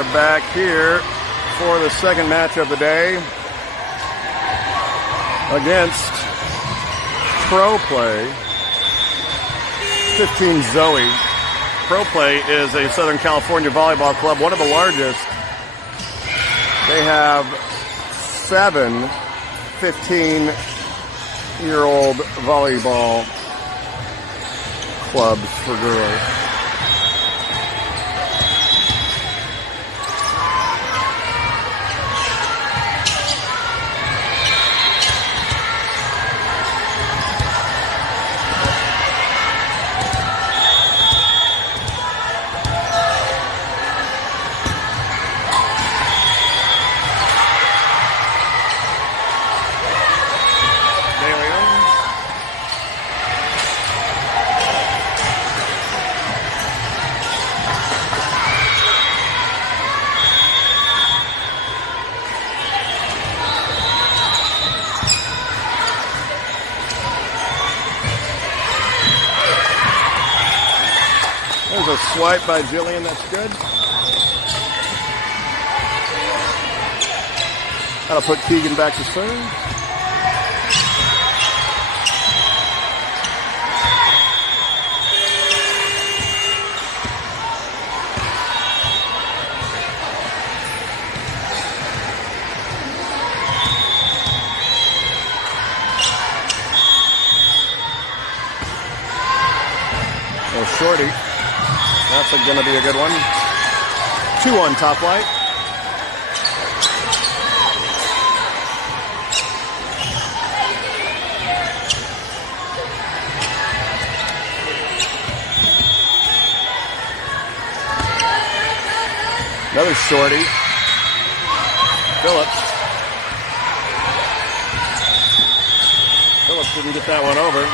are back here for the second match of the day against ProPlay. 15 Zoe. ProPlay is a Southern California volleyball club, one of the largest. They have 7 15-year-old volleyball clubs for girls. There's a swipe by Jillian, that's good. That'll put Keegan back to serve. Oh, Shorty. That's going to be a good one. 2-1 top light. Another Shorty. Phillips. Phillips didn't get that one over.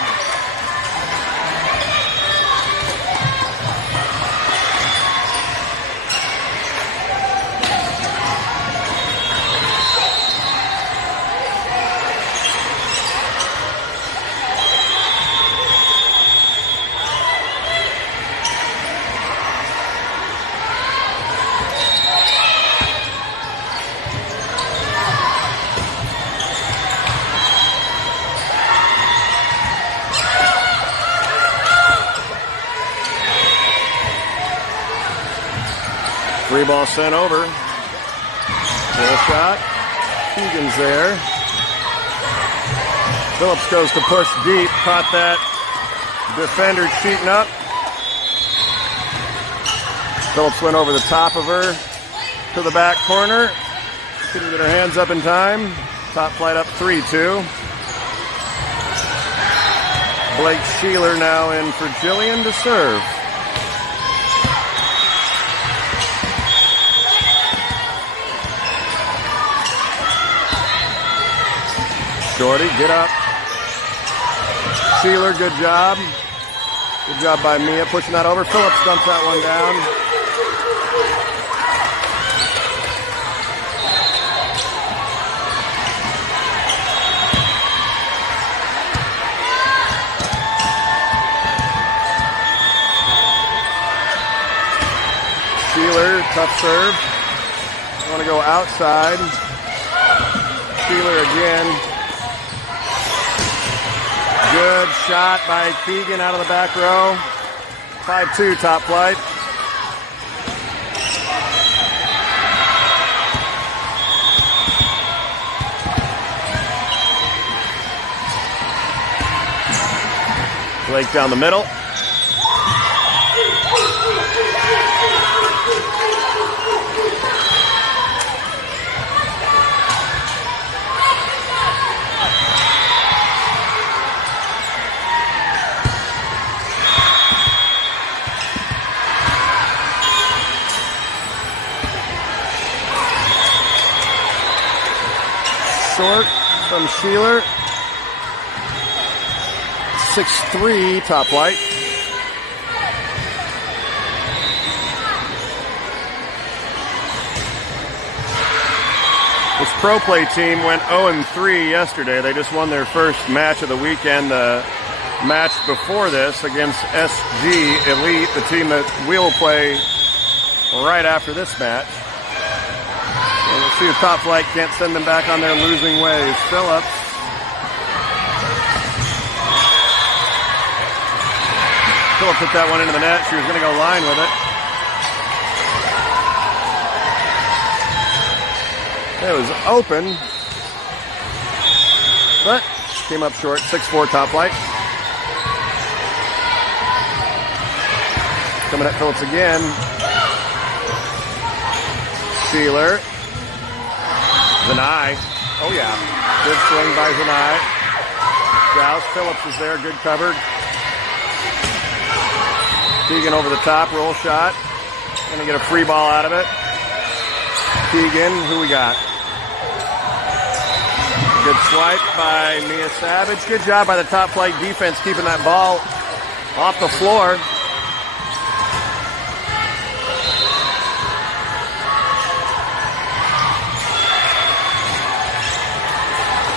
Free ball sent over. Full shot. Keegan's there. Phillips goes to push deep. Caught that defender cheating up. Phillips went over the top of her to the back corner. Couldn't get her hands up in time. Top flight up 3-2. Blake Sheeler now in for Jillian to serve. Shorty, get up. Sheeler, good job. Good job by Mia pushing that over. Phillips dumps that one down. Sheeler, tough serve. Want to go outside. Sheeler again. Good shot by Keegan out of the back row. 5-2 top flight. Blake down the middle. Short from Sheeler. 6-3 top light. This ProPlay team went 0-3 yesterday. They just won their first match of the weekend. The match before this against SG Elite, the team that we'll play right after this match. See if Top Flight can't send them back on their losing ways. Phillips. Phillips hit that one into the net. She was going to go line with it. It was open, but came up short. 6-4 Top Flight. Coming at Phillips again. Sealer. Zanai. Oh, yeah. Good swing by Zanai. Rouse. Phillips is there. Good covered. Keegan over the top. Roll shot. Going to get a free ball out of it. Keegan. Who we got? Good swipe by Mia Savage. Good job by the Top Flight defense keeping that ball off the floor.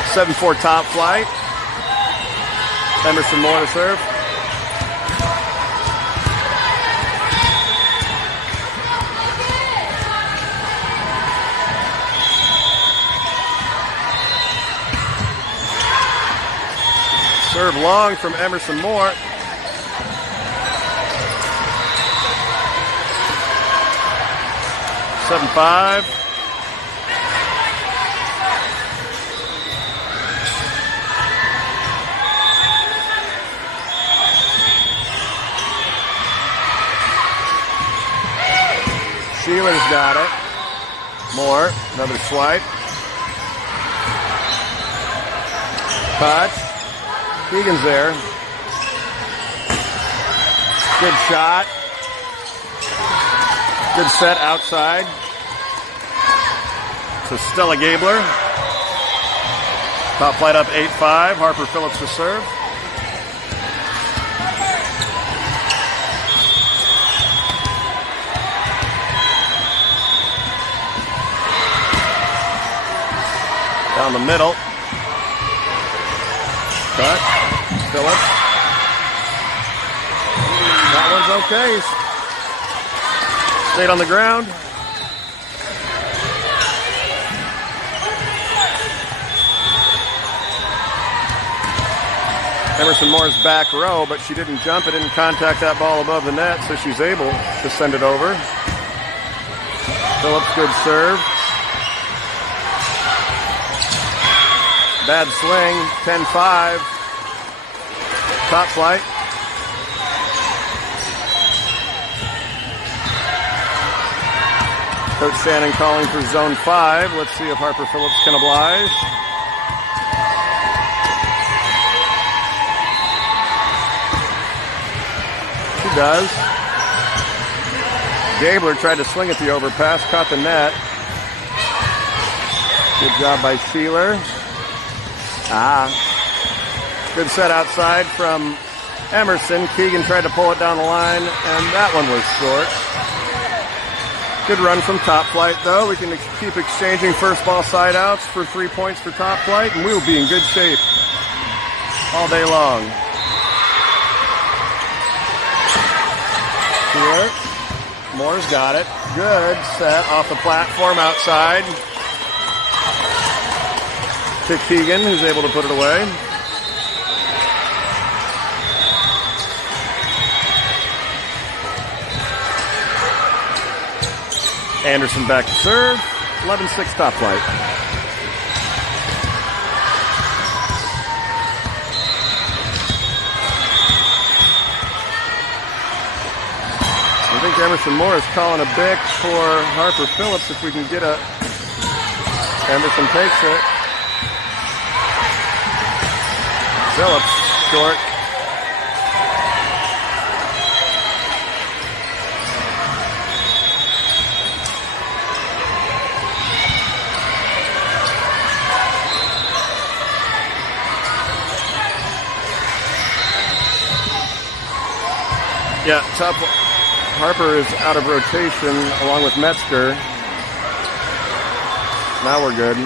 (7-4) Top Flight. Emerson Moore to serve. Serve long from Emerson Moore. (7-5). Sheeler's got it. Moore, another swipe. Touch. Keegan's there. Good shot. Good set outside. To Stella Gabler. Top Flight up 8-5. Harper Phillips to serve. Down the middle. Cut. Phillips. That one's okay. Stayed on the ground. Emerson Moore's back row, but she didn't jump. It didn't contact that ball above the net, so she's able to send it over. Phillips, good serve. Bad swing, 10-5. Top Flight. Coach Shannon calling for zone 5. Let's see if Harper Phillips can oblige. She does. Gabler tried to swing at the overpass, caught the net. Good job by Sheeler. Good set outside from Emerson. Keegan tried to pull it down the line, and that one was short. Good run from Top Flight, though. We can keep exchanging first ball side outs for 3 points for Top Flight, and we'll be in good shape all day long. Here, Moore's got it. Good set off the platform outside to Keegan, who's able to put it away. Anderson back to serve. 11-6 Top Flight. I think Emerson Moore is calling a bic for Harper Phillips if we can get a... Emerson takes it. Phillips, short. Yeah, top. Harper is out of rotation along with Metzger. Now we're good.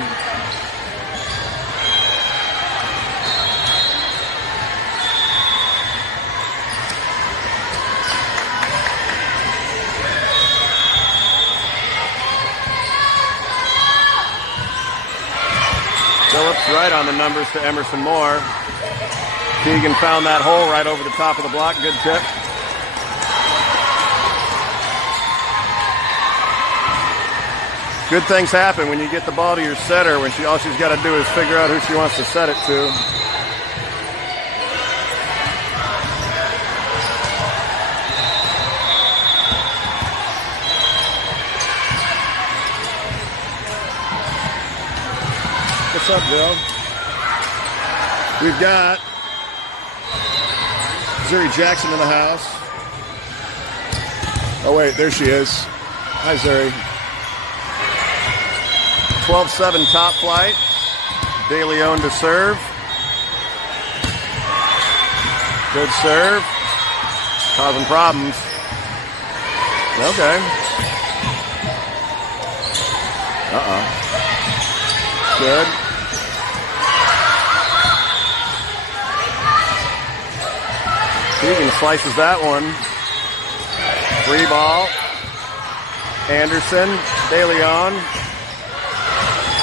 right on the numbers to Emerson Moore. Keegan found that hole right over the top of the block. Good tip. Good things happen when you get the ball to your setter when all she's got to do is figure out who she wants to set it to. What's up, Bill? We've got Zuri Jackson in the house. Oh, wait, there she is. Hi, Zuri. 12-7 top flight. De Leon to serve. Good serve. Causing problems. Okay. Good. Keegan slices that one. Free ball. Anderson. De Leon.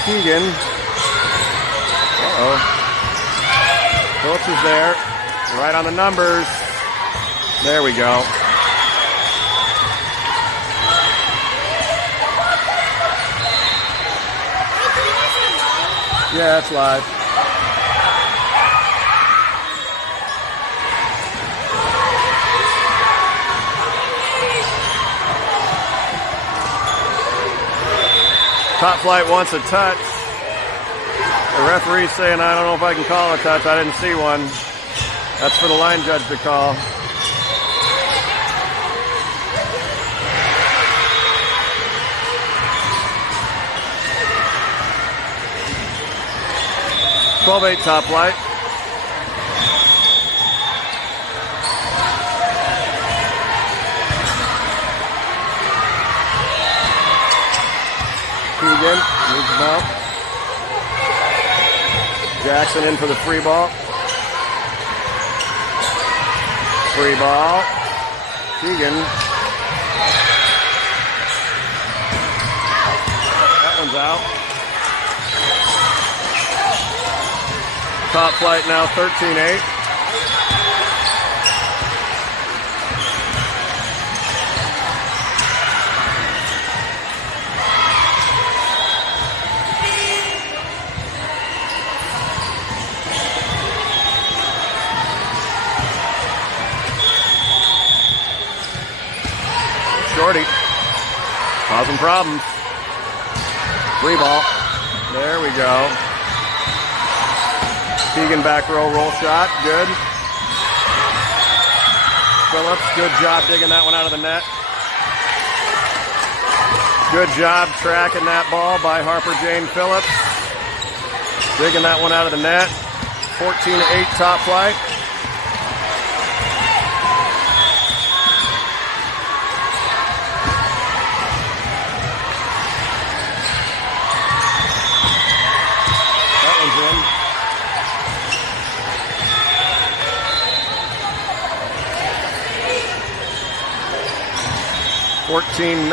Keegan. Phillips is there. Right on the numbers. There we go. Yeah, it's live. Top flight wants a touch. The referee's saying, I don't know if I can call a touch. I didn't see one. That's for the line judge to call. .12-8 top flight. Keegan moves him out. Jackson in for the free ball. Free ball. Keegan. That one's out. Top flight now 13-8. Shorty. Causing problems. Free ball. There we go. Keegan back row roll shot. Good. Phillips, good job digging that one out of the net. Good job tracking that ball by Harper Jane Phillips. Digging that one out of the net. 14-8 top flight. That one's in. 14-9.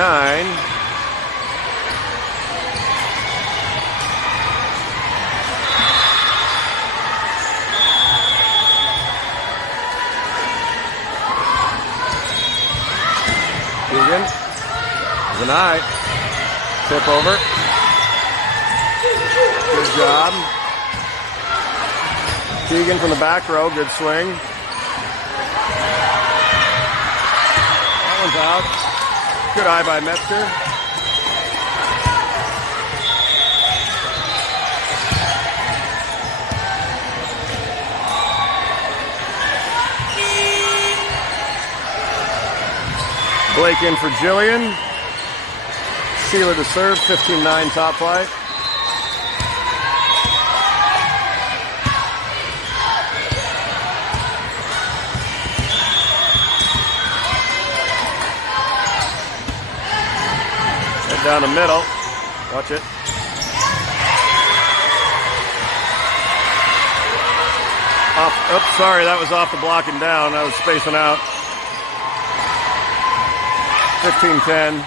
Keegan. There's an eye. Tip over. Good job. Keegan from the back row. Good swing. That one's out. Good eye by Metzger. Blake in for Jillian. Sheila to serve, 15-9 top flight. Down the middle. Watch it. Oops, sorry, that was off the block and down. I was spacing out. 15-10.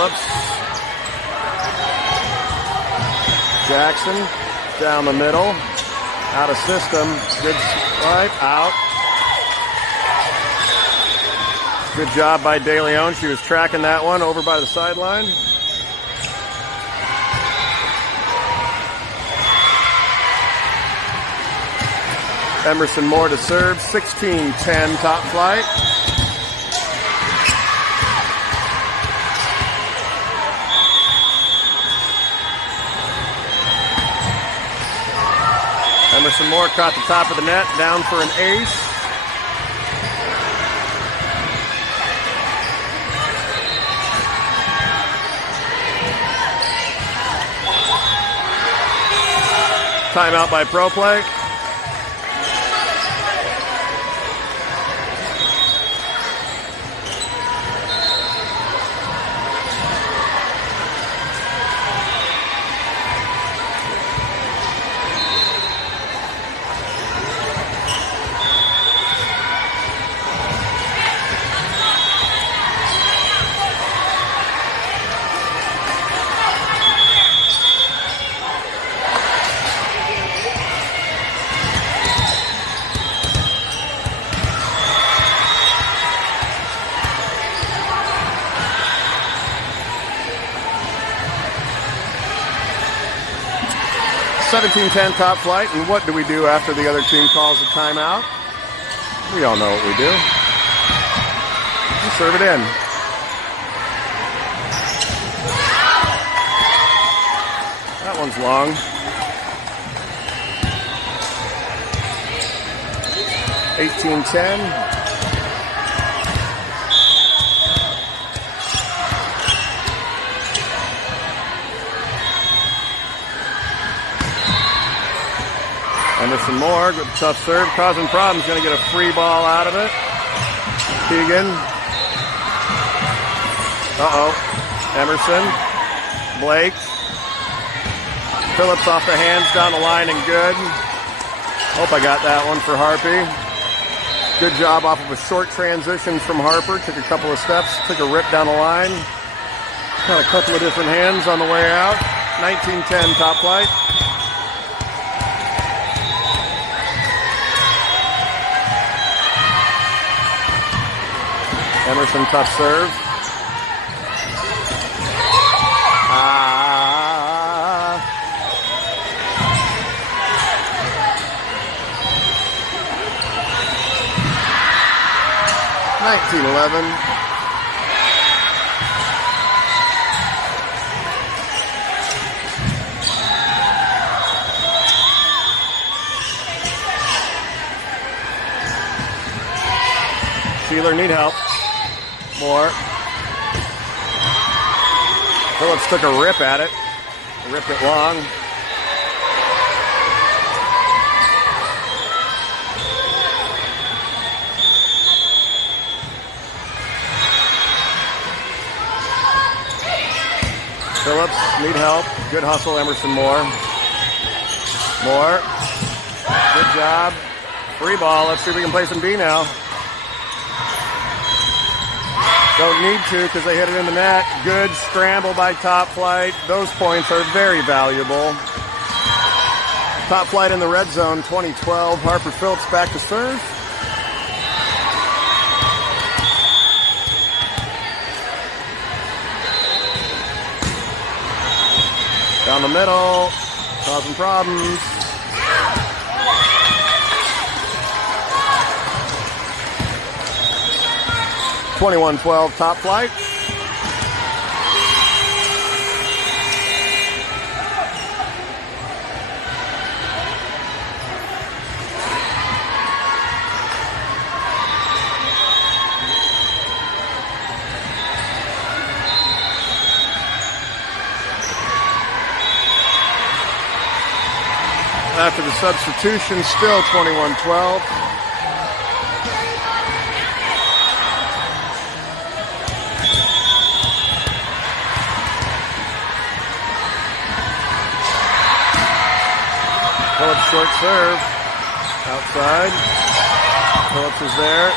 Phillips. Jackson down the middle. Out of system. Good swipe. Out. Good job by De Leon. She was tracking that one over by the sideline. Emerson Moore to serve. 16-10 top flight. Emerson Moore caught the top of the net, down for an ace. Timeout by ProPlay. $17-10 top flight, and what do we do after the other team calls a timeout? We all know what we do. We serve it in. That one's long. $18-10. Emerson Moore, good tough serve, causing problems. Going to get a free ball out of it. Keegan. Emerson. Blake. Phillips off the hands, down the line, and good. Hope I got that one for Harpy. Good job off of a short transition from Harper. Took a couple of steps, took a rip down the line. Got a couple of different hands on the way out. 19-10 top flight. Emerson, tough serve. $19-11. Sheeler need help. Moore. Phillips took a rip at it. Ripped it long. Phillips need help. Good hustle, Emerson Moore. Moore. Good job. Free ball. Let's see if we can play some D now. Don't need to because they hit it in the net. Good scramble by Top Flight. Those points are very valuable. Top Flight in the red zone, 2012. Harper Phillips back to serve. Down the middle, causing problems. $21-12 Top Flight. After the substitution, still 21-12. Phillips short serve. Outside. Phillips is there.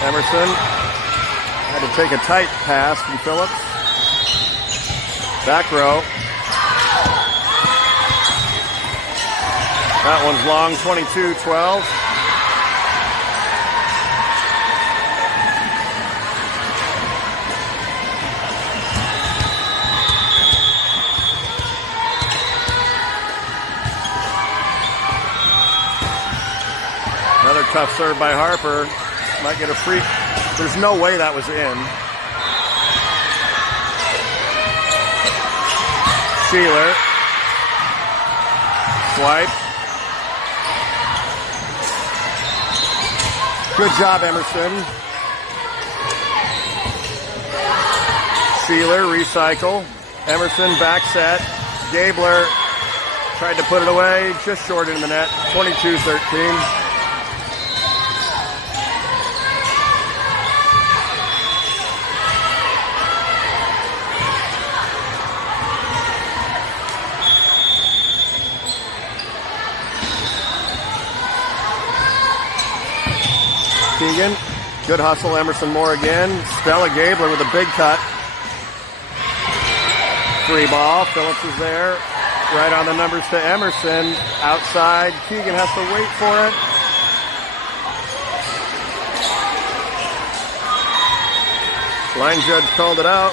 Emerson had to take a tight pass from Phillips. Back row. That one's long, 22-12. Another tough serve by Harper. Might get a free. There's no way that was in. Sheeler. Swipe. Good job, Emerson. Sheeler, recycle. Emerson, back set. Gabler tried to put it away, just short in the net, 22-13. Keegan, good hustle, Emerson Moore again. Stella Gabler with a big cut. Free ball, Phillips is there. Right on the numbers to Emerson. Outside, Keegan has to wait for it. Line judge called it out.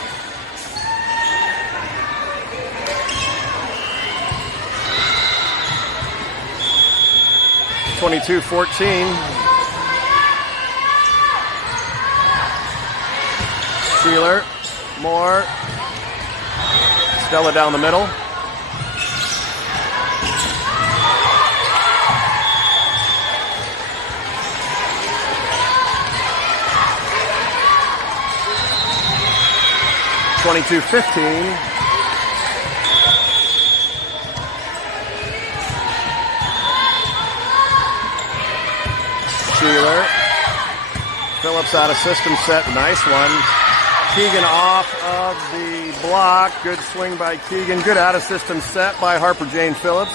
(22-14). Sheeler, Moore, Stella down the middle. (22-15). Sheeler, Phillips out of system set, nice one. Keegan off of the block. Good swing by Keegan. Good out of system set by Harper Jane Phillips.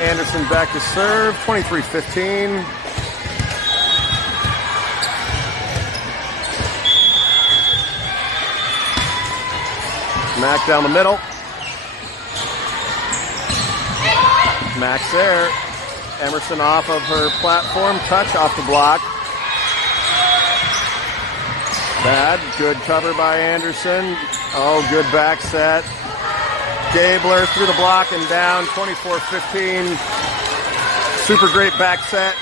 Anderson back to serve. 23-15. Mac down the middle. Mac's there. Emerson off of her platform, touch off the block. Bad, good cover by Anderson. Oh, good back set. Gabler through the block and down, 24-15. Super great back set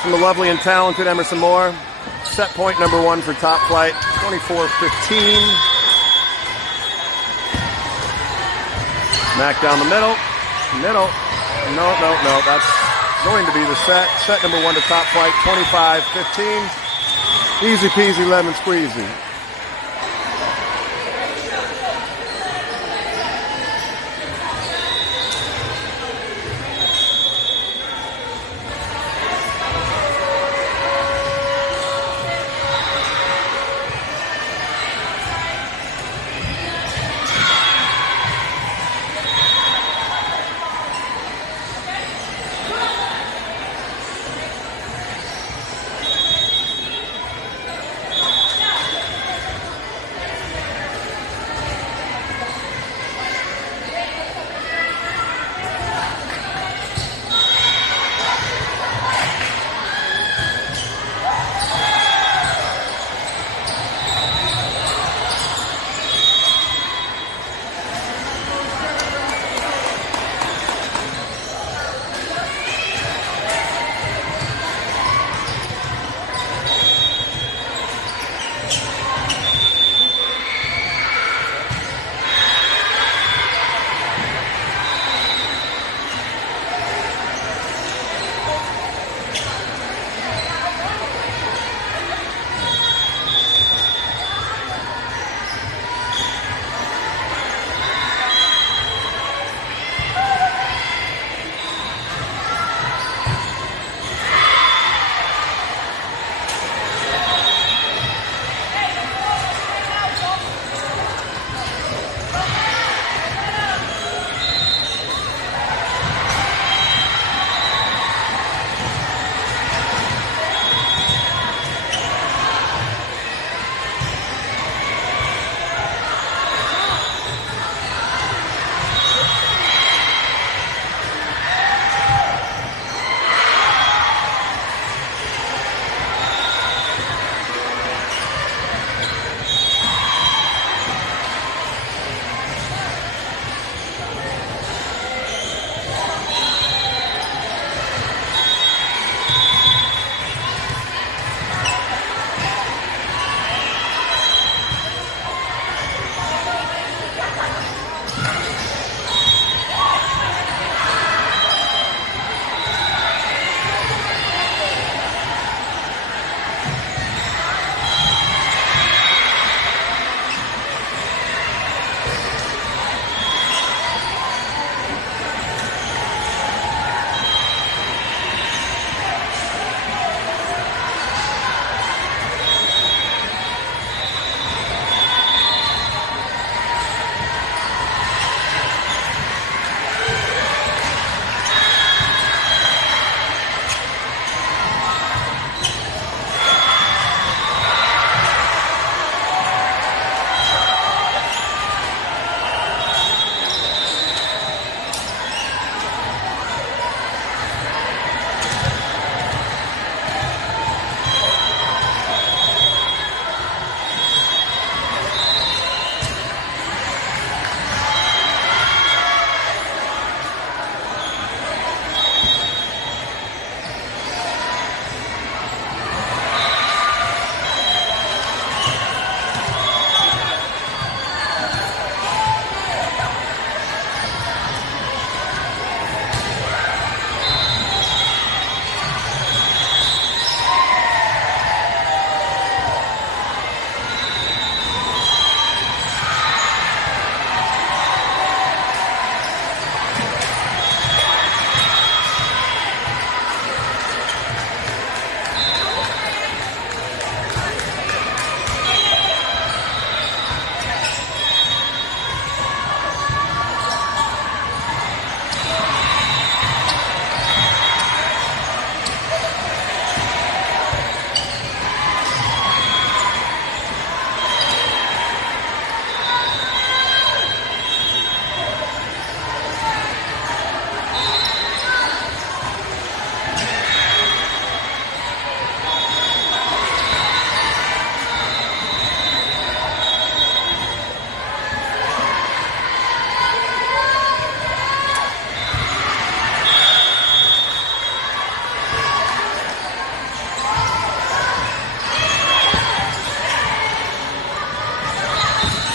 from the lovely and talented Emerson Moore. Set point number 1 for Top Flight, 24-15. Mac down the middle. No. That's going to be the set. Set number 1 to Top Flight, 25-15. Easy peasy lemon squeezy.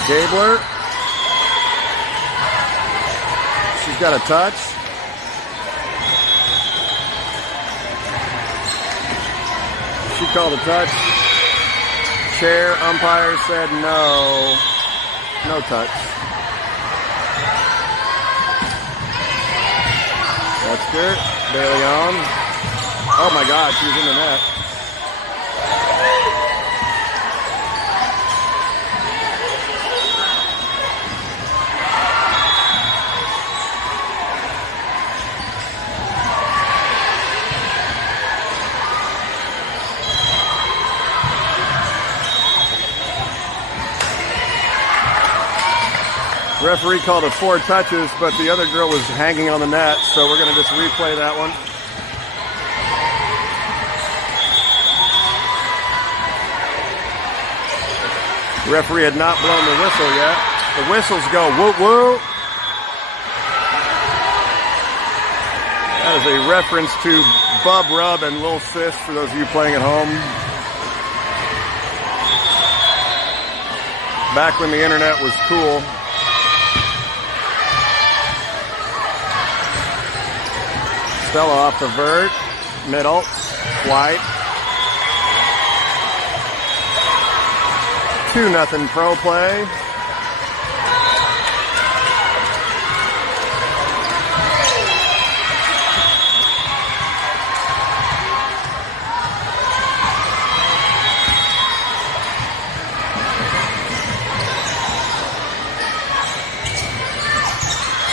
Gabler. She's got a touch. She called a touch. Chair umpire said no. No touch. That's good. De Leon. Oh my God, she's in the net. Referee called it 4 touches, but the other girl was hanging on the net, so we're going to just replay that one. The referee had not blown the whistle yet. The whistles go woo-woo. That is a reference to Bub Rub and Lil Sis for those of you playing at home. Back when the internet was cool. Stella off the vert, middle, White. 2-0 ProPlay.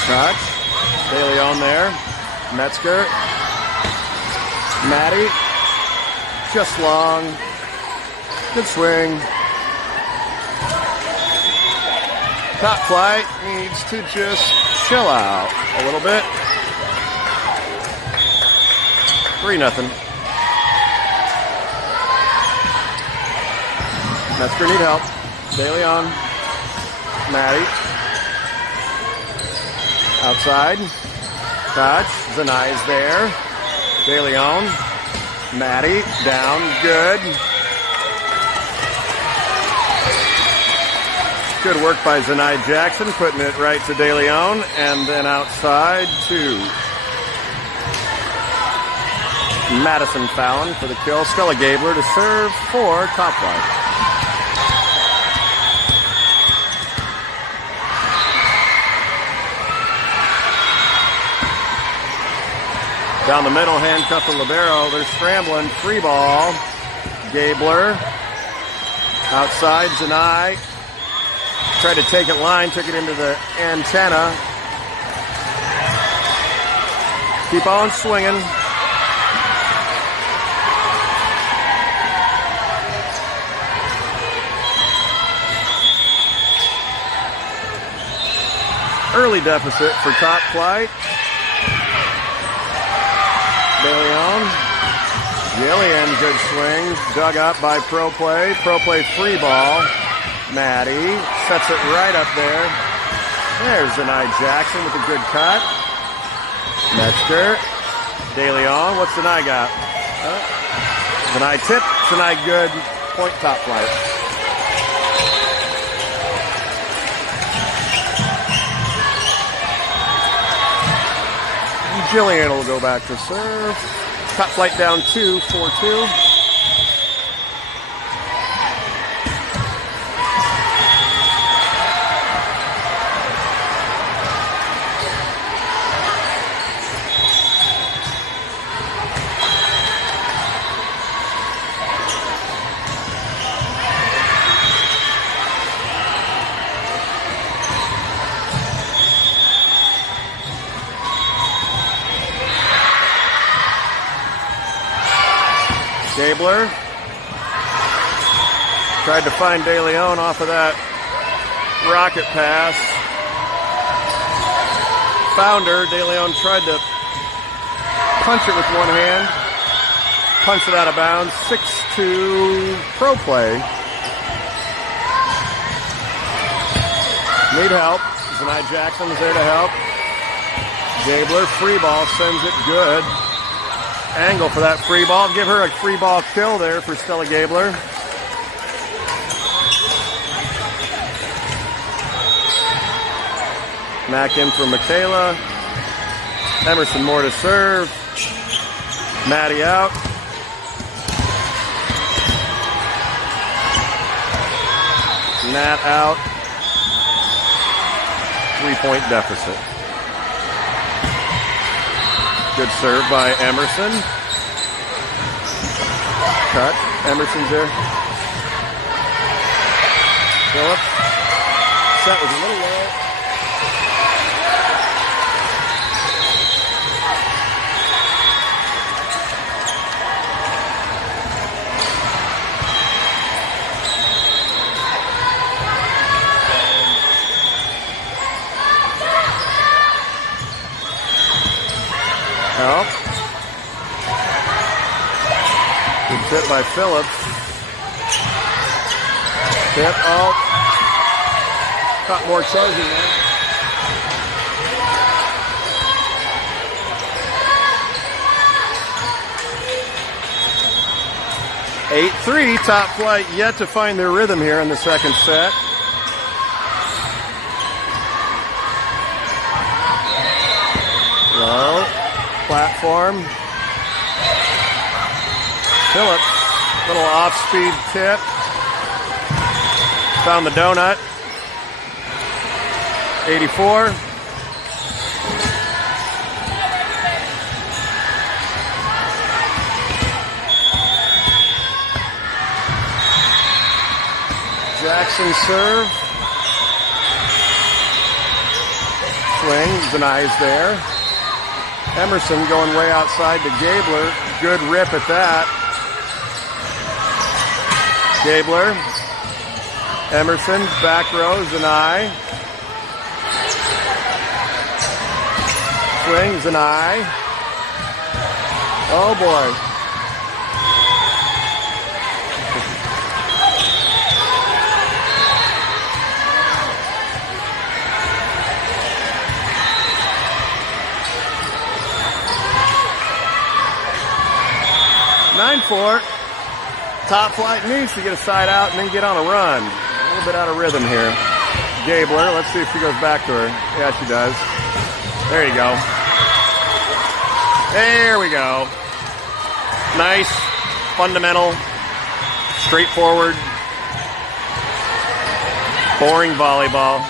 Touch. Bailey on there. Metzger, Maddie, just long, good swing. Top flight needs to just chill out a little bit. 3-0. Metzger need help. De Leon, Maddie, outside. Touch. Zanai is there. De Leon. Maddie. Down. Good. Good work by Zanai Jackson, putting it right to De Leon. And then outside to Madison Fallon for the kill. Stella Gabler to serve for top flight. Down the middle, handcuff the libero. They're scrambling. Free ball. Gabler. Outside, Zanai. Tried to take it line, took it into the antenna. Keep on swinging. Early deficit for top flight. De Leon. Gillian, good swing. Dug up by ProPlay. ProPlay free ball. Maddie sets it right up there. There's Zanai Jackson with a good cut. Metzger. De Leon. What's Zanai got? Zanai tip. Zanai good. Point top flight. Jillian will go back to serve. Top flight down 2, 4-2. Gabler tried to find De Leon off of that rocket pass. Found her. De Leon tried to punch it with one hand. Punched it out of bounds. 6-2 ProPlay. Need help. Zanai Jackson is there to help. Gabler, free ball, sends it good. Angle for that free ball. Give her a free ball kill there for Stella Gabler. Mack in for Michaela. Emerson more to serve. Maddie out. Nat out. 3-point deficit. Good serve by Emerson. Cut. Emerson's there. Phillips. Set was a little low. Help. Good tip by Phillips. Tip. Oh. Caught more charging there. Eight 3. Top Flight yet to find their rhythm here in the second set. Low. Platform. Phillips, little off-speed tip. Found the donut. 84. Jackson serve. Swing, denies there. Emerson going way outside to Gabler. Good rip at that. Gabler. Emerson, back row, Zanai. Swing, Zanai. Oh boy. For Top Flight needs to get a side out and then get on a run. A little bit out of rhythm here. Gabler, let's see if she goes back to her. Yeah, she does. There you go. There we go. Nice, fundamental, straightforward, boring volleyball.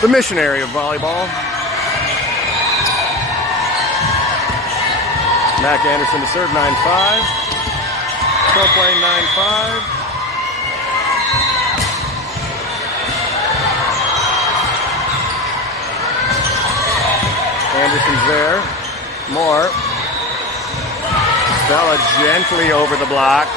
The missionary of volleyball. Mac Anderson to serve, 9-5. ProPlay, 9-5. Anderson's there. More. Stella gently over the block.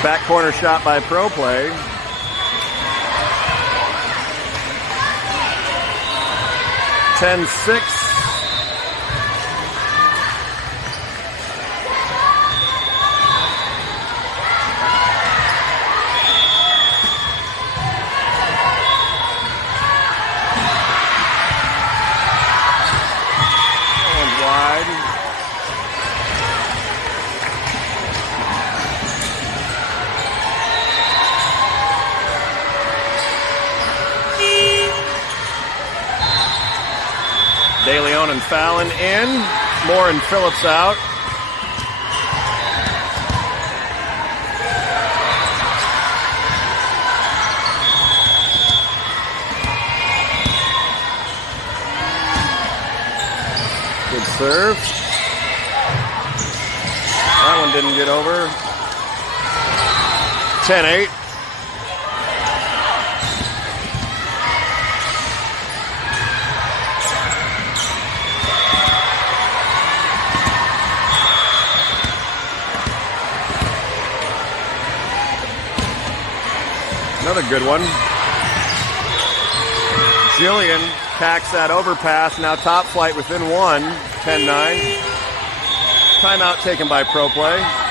Back corner shot by ProPlay. (10-6). That one's wide. De Leon and Fallon in. Moore and Phillips out. Good serve. That one didn't get over. 10-8. Another good one. Jillian packs that overpass. Now top flight within one. 10-9. Timeout taken by ProPlay.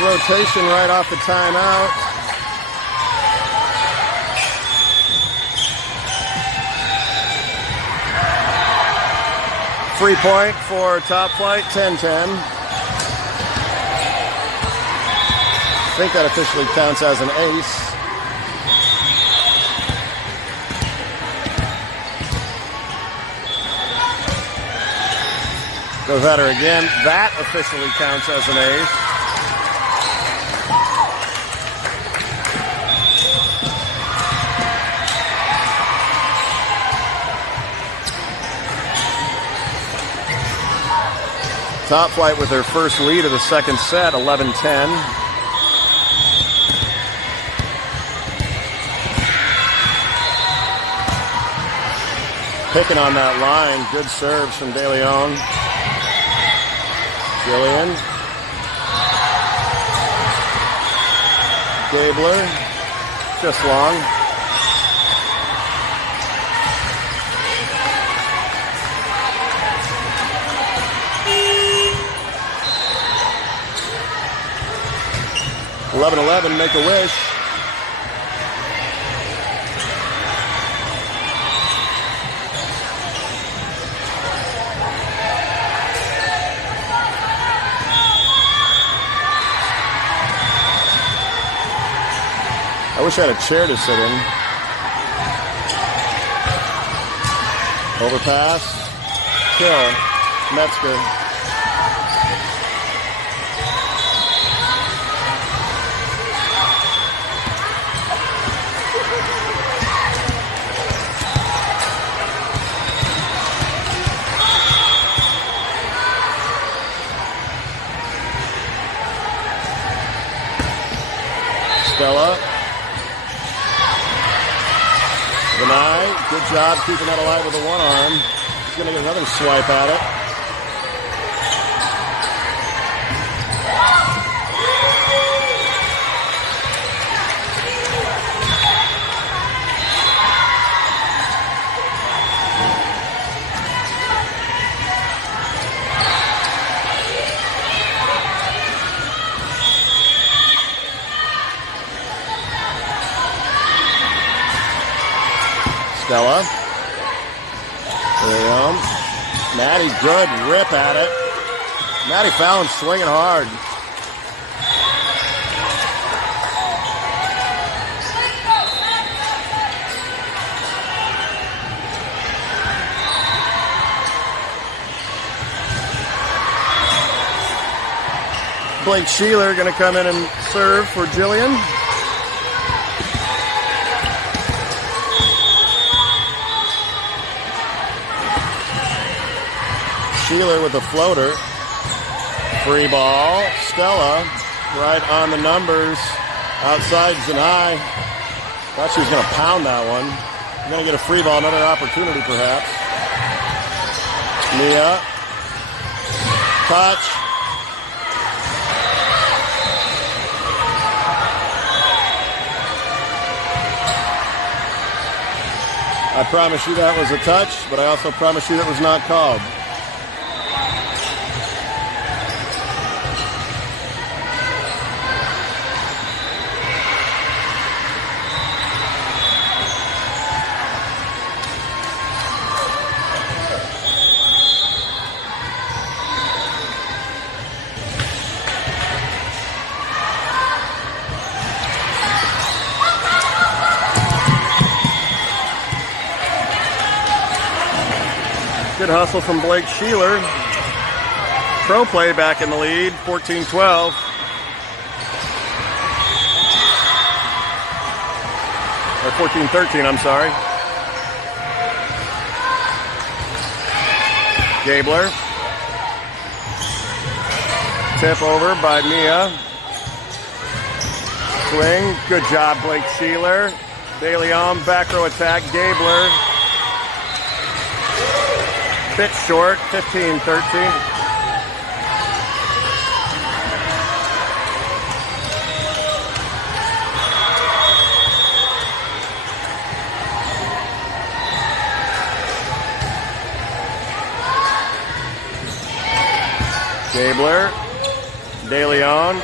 Rotation right off the timeout. Free point for top flight, 10-10. I think that officially counts as an ace. Goes at her again. That officially counts as an ace. Top flight with their first lead of the second set, 11-10. Picking on that line. Good serves from De Leon. Jillian. Gabler. Just long. (11-11), make a wish. I wish I had a chair to sit in. Overpass. Kill. Metzger. Stella. Vinay, good job keeping that alive with the one arm. He's going to get another swipe at it. Stella. There you go. Maddie, good rip at it. Maddie Fallon swinging hard. Blake Sheeler going to come in and serve for Jillian. Sheeler with a floater. Free ball. Stella right on the numbers. Outside Zanai. Thought she was going to pound that one. Going to get a free ball. Another opportunity perhaps. Mia. Touch. I promise you that was a touch, but I also promise you that was not called. Good hustle from Blake Sheeler. ProPlay back in the lead, 14-12. Or 14-13, I'm sorry. Gabler. Tip over by Mia. Swing. Good job, Blake Sheeler. De Leon, back row attack. Gabler. Bit short, 15-13. Gabler, De Leon,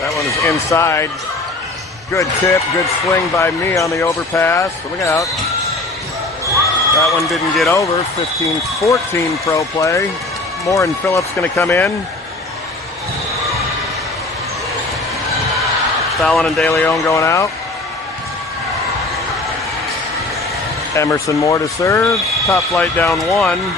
that one is inside. Good tip, good swing by me on the overpass. Look out. That one didn't get over. 15-14 ProPlay. Moore and Phillips going to come in. Fallon and De Leon going out. Emerson Moore to serve. Top flight down 1.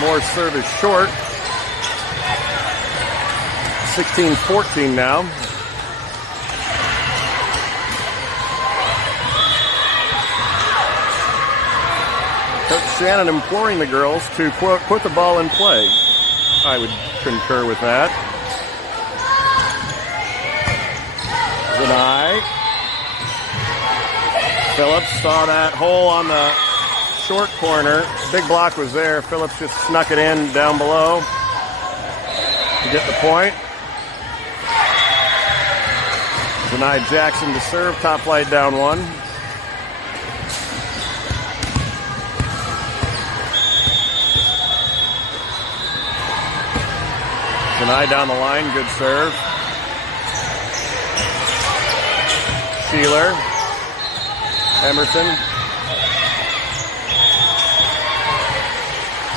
Moore's serve is short. 16-14 now. Coach Shannon imploring the girls to, quote, put the ball in play. I would concur with that. Deny. Phillips saw that hole on the short corner. Big block was there. Phillips just snuck it in down below to get the point. Denied Jackson to serve. Top flight down 1. Denied down the line. Good serve. Sheeler. Emerson.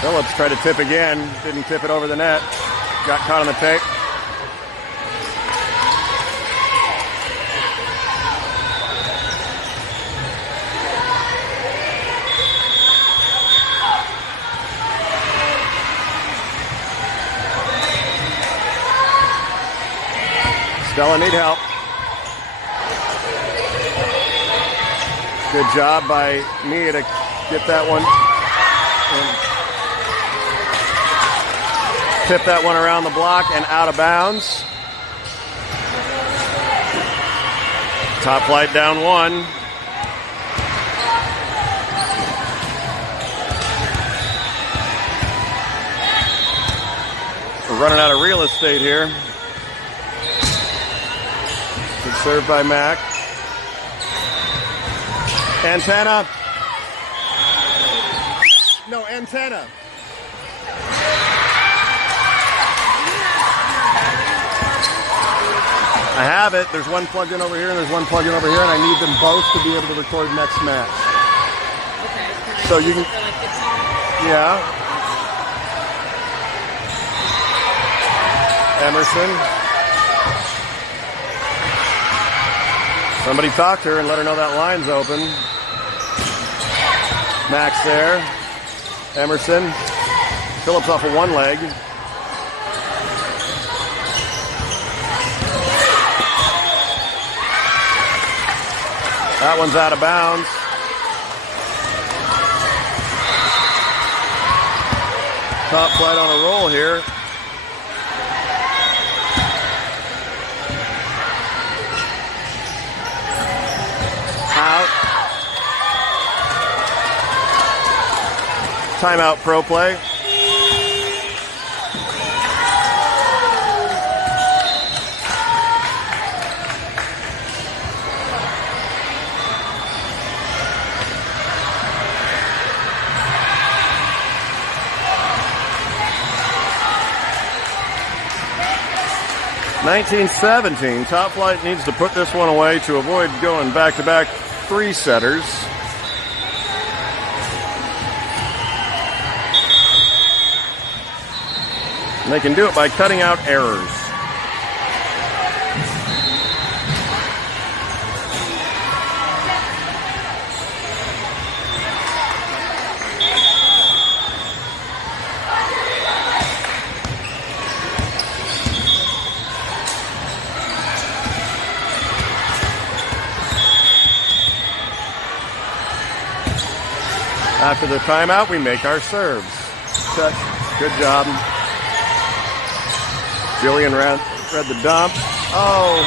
Phillips tried to tip again. Didn't tip it over the net. Got caught on the tape. Stella need help. Good job by Mia to get that one. Tip that one around the block and out of bounds. Top flight down 1. We're running out of real estate here. Good serve by Mack. Antenna. No, antenna. I have it. There's one plugged in over here and there's one plugged in over here, and I need them both to be able to record next match. Okay. So you can. Yeah. Emerson. Somebody talk to her and let her know that line's open. Max there. Emerson. Phillips off of one leg. That one's out of bounds. Top flight on a roll here. Out. Timeout, ProPlay. (1917). Top Flight needs to put this one away to avoid going back-to-back three-setters. And they can do it by cutting out errors. After the timeout, we make our serves. Touch. Good job. Jillian read the dump. Oh.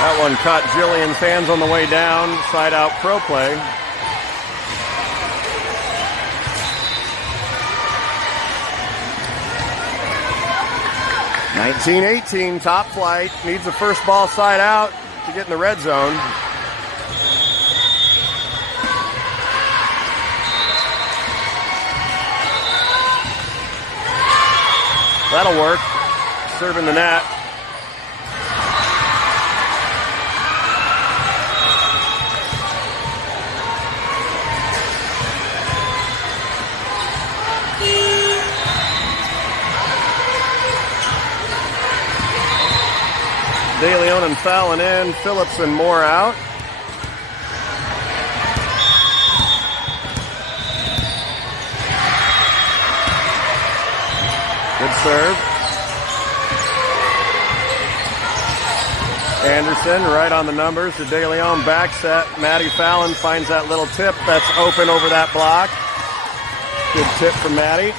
That one caught Jillian's hands on the way down. Side out ProPlay. (19-18) Top Flight needs the first ball side out to get in the red zone. That'll work. Serving the net. De Leon and Fallon in. Phillips and Moore out. Good serve. Anderson right on the numbers. The De Leon back set. Maddie Fallon finds that little tip that's open over that block. Good tip from Maddie.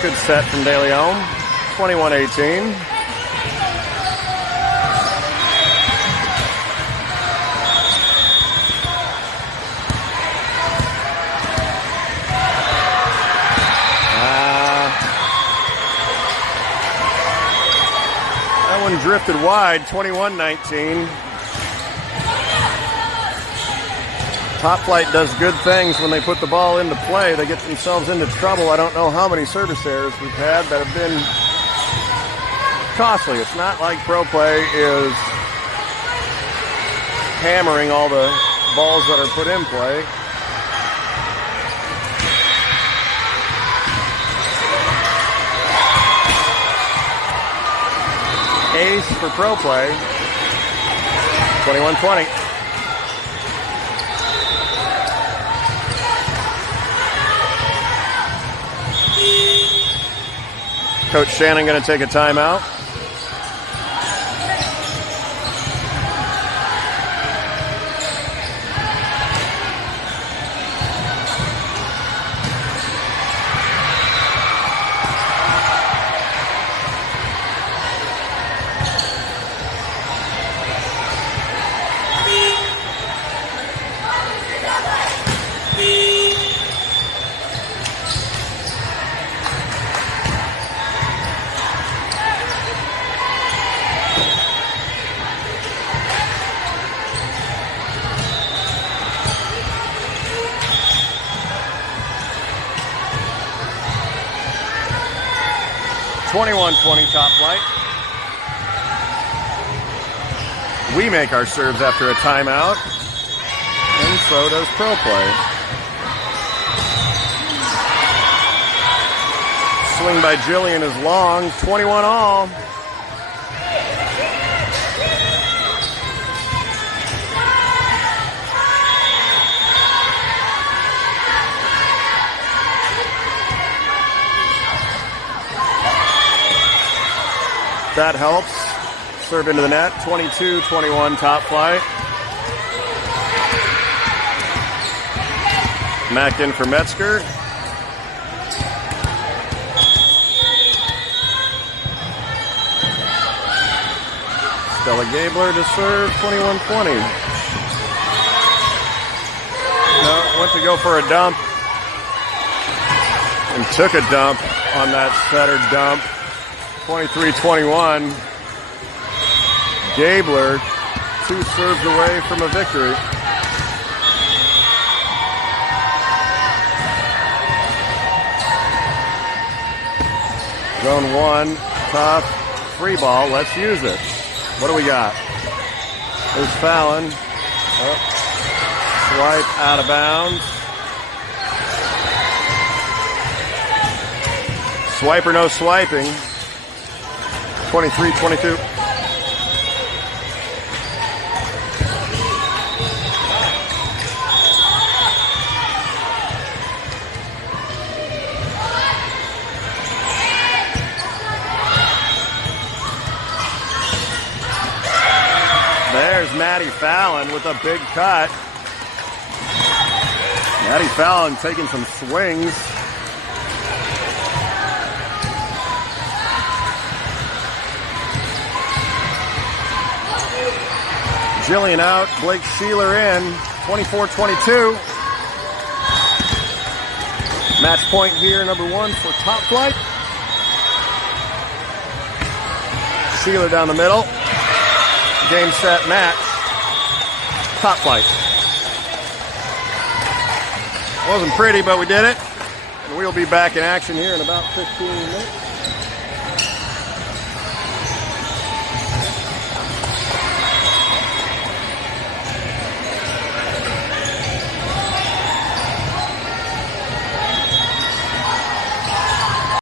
Good set from De Leon. 21-18. One drifted wide, 21-19. Top Flight does good things when they put the ball into play. They get themselves into trouble. I don't know how many service errors we've had that have been costly. It's not like ProPlay is hammering all the balls that are put in play. Ace for ProPlay. 21-20. Coach Shannon going to take a timeout. (21-20) Top Flight. We make our serves after a timeout, and so does ProPlay. Swing by Jillian is long, 21-all. That helps. Serve into the net. 22-21 Top Flight. Mack in for Metzger. Stella Gabler to serve. 21-20. No, went to go for a dump. And took a dump on that setter dump. 23-21. Gabler, 2 serves away from a victory. Zone 1, tough, free ball. Let's use it. What do we got? There's Fallon. Oh. Swipe out of bounds. Swipe or no swiping. 23-22. There's Maddie Fallon with a big cut. Maddie Fallon taking some swings. Jillian out, Blake Sheeler in, 24-22. Match point here, number 1 for Top Flight. Sheeler down the middle. Game, set, match. Top Flight. Wasn't pretty, but we did it. And we'll be back in action here in about 15 minutes.